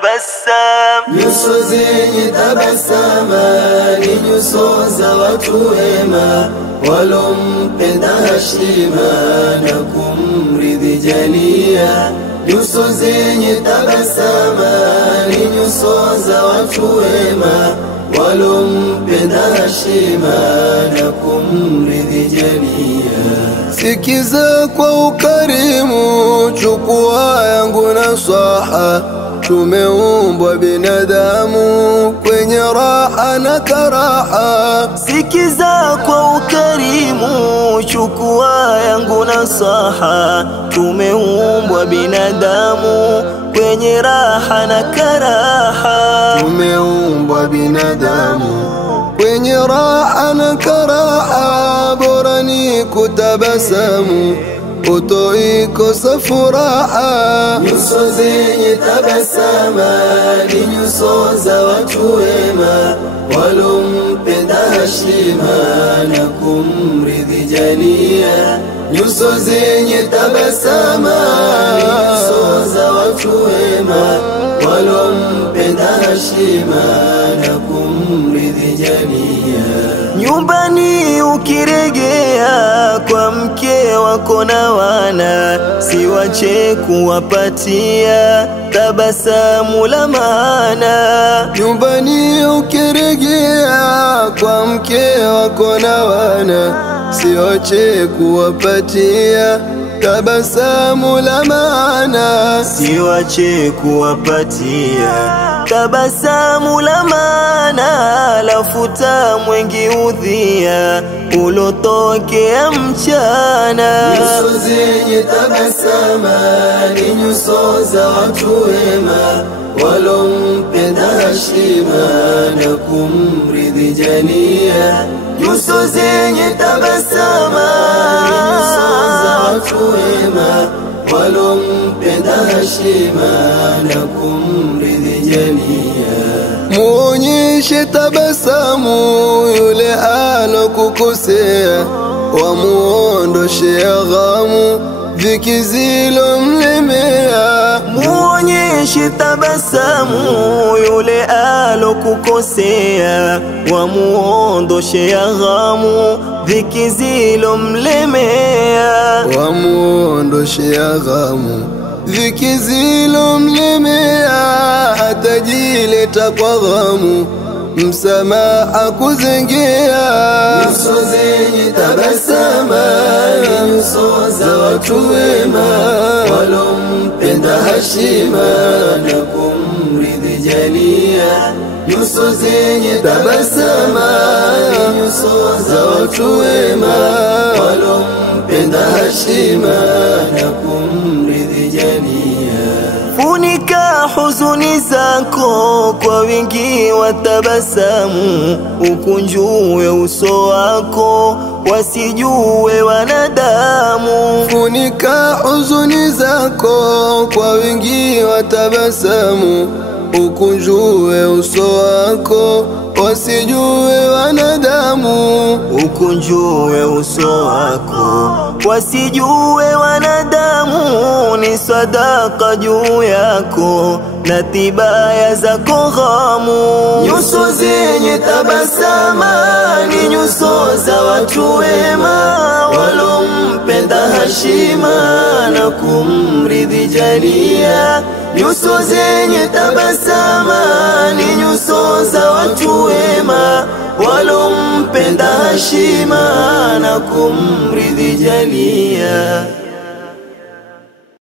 tabassam. Nyuso zenye tabasama ni nyuso za watu wema walompenda heshima na kumridhi jalia. Nyuso zenye tabasama ni nyuso za watu wema walompenda heshima na kumridhi jalia. Sikiza kwa ukarimu, chukua yangu nasaha. Tumeumbwa binadamu kwenye raha na karaha. Sikiza kwa ukarimu, chukua yangu nasaha. Tumeumbwa binadamu kwenye raha na karaha. Tumeumbwa binadamu kwenye raha na karaha. Bora ni kutabasamu utoikosa furaha. Nyuso zenye tabasama ni nyuso za watu wema walompenda heshima na kumridhi jalia. Nyuso zenye tabasama ni nyuso za watu wema walompenda heshima na kumridhi jalia. Nyumbani ukiregea kwa mke wako na wana, siwache kuwapatia tabasamu la maana. Nyumbani ukiregea kwa mke wako na wana, siwache kuwapatia tabasamu la maana. Siwache kuwapatia tabasamu la maana. Lafuta mwengi udhia ulotokea mchana. Nyuso zenye tabasama ni nyuso za watu wema walompenda heshima na kumridhi jalia. Nyuso zenye tabasama ni nyuso za watu wema walompenda heshima na kumridhi jalia. Muonyeshe tabasamu yule alokukosea, wamuondoshe ghamu dhiki zilomlemea. Muonyeshe tabasamu yule alokukosea, wamuondoshe ghamu dhiki zilomlemea. Wamuondoshe ghamu dhiki zilomlemea. Atajileta kwa ghamu msamaha kuzengea. Nyuso zenye tabasama ni nyuso za watu wema walompenda heshima na kumridhi jalia. Nyuso zenye tabasama ni nyuso za watu wema walompenda heshima na kumridhi jalia. Funika huzuni zako kwa wingi wa tabasamu, ukunjue uso wako wasijue wanadamu. Funika huzuni zako kwa wingi wa tabasamu, ukunjue uso wako wasijue wanadamu. Ukunjue uso wako wasijue wanadamu. Ni sadaka juu yako na tibaya zako ghamu. Nyuso zenye tabasama ni nyuso za watu wema walompenda heshima na kumridhi jalia. Nyuso zenye tabasama ni nyuso za watu wema walompenda heshima na kumridhi jalia.